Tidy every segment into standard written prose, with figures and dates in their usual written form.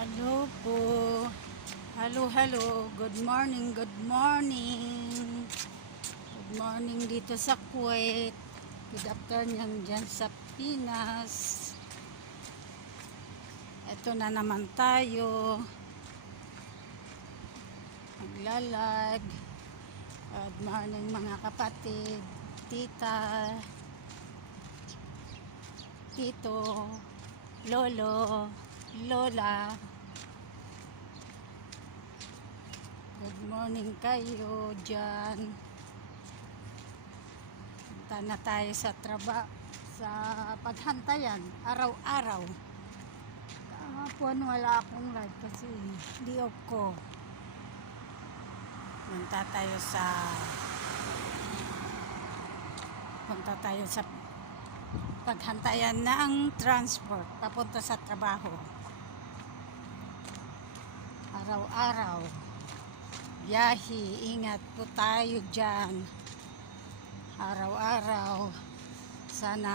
Hello po. Hello. Good morning. Good morning. Good morning dito sa Kuwait. Good afternoon dyan sa Pinas. Ito na naman tayo. Maglalag. Good morning mga kapatid. Tita. Tito. Lolo. Lola. Good morning kayo dyan. Punta na tayo sa sa paghantayan araw-araw. Kahapon wala akong live kasi di off ko. Punta tayo sa paghantayan ng transport papunta sa trabaho. Araw-araw biyahe, ingat po tayo dyan. Araw-araw sana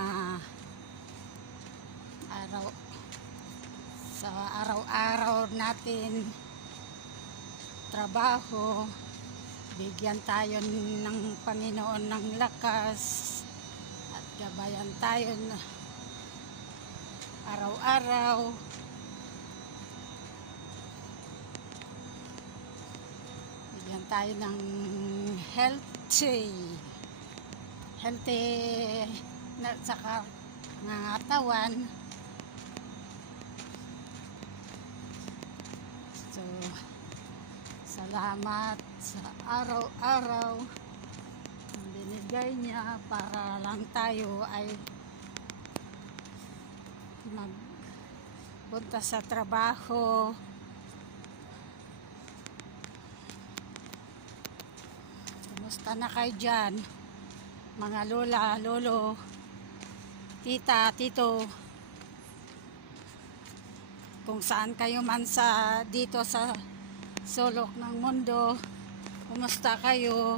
sa araw-araw natin trabaho, bigyan tayo ng Panginoon ng lakas at gabayan tayo na araw-araw. Bigyan tayo ng healthy na saka nangatawan. So salamat sa araw-araw ang binigay niya para lang tayo ay magpunta sa trabaho. Kumusta na kayo dyan? Mga lola, lolo, tita, tito. Kung saan kayo man dito sa sulok ng mundo, kumusta kayo?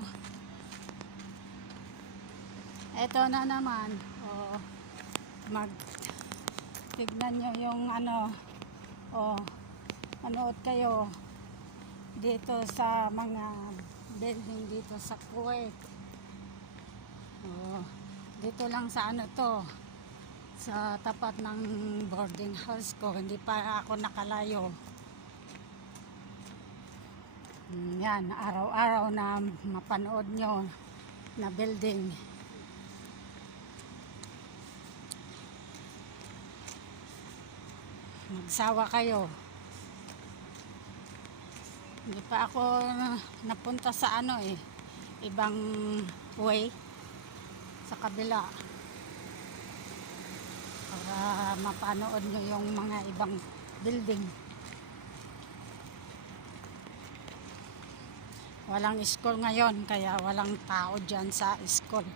Eto na naman. Tignan nyo yung manood kayo dito sa mga building dito sa Kuwait. Dito lang sa sa tapat ng boarding house ko, hindi pa ako nakalayo. Yan, araw-araw na mapanood nyo na building. Magsawa kayo. Hindi pa ako napunta sa ibang way sa kabila para mapanood nyo yung mga ibang building. Walang school ngayon kaya walang tao dyan sa school.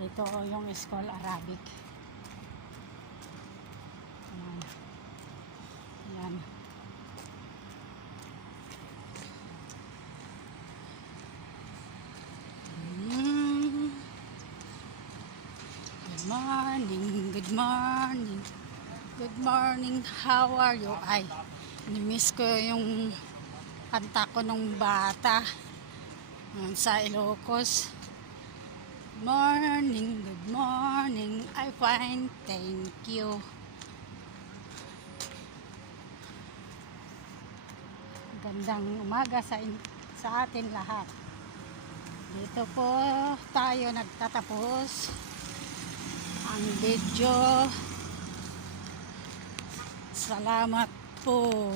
Ito yung school Arabic. Yan. Good morning, how are you? Ay, nimiss ko yung kanta ko nung bata sa Ilocos. Good morning, I fine, thank you. Gandang umaga sa atin lahat. Dito po tayo nagtatapos ang video. Salamat po.